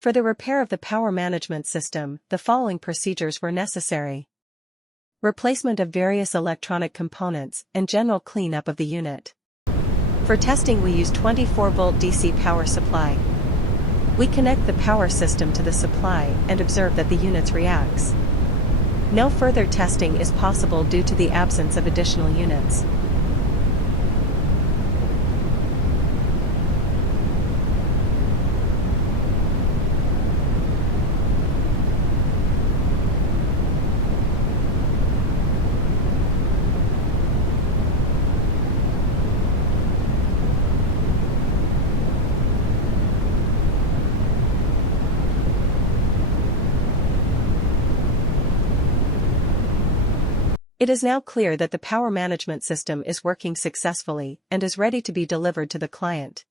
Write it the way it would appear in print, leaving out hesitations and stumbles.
For the repair of the power management system, the following procedures were necessary. Replacement of various electronic components and general cleanup of the unit. For testing we use 24-volt DC power supply. We connect the power system to the supply and observe that the unit reacts. No further testing is possible due to the absence of additional units. It is now clear that the power management system is working successfully and is ready to be delivered to the client.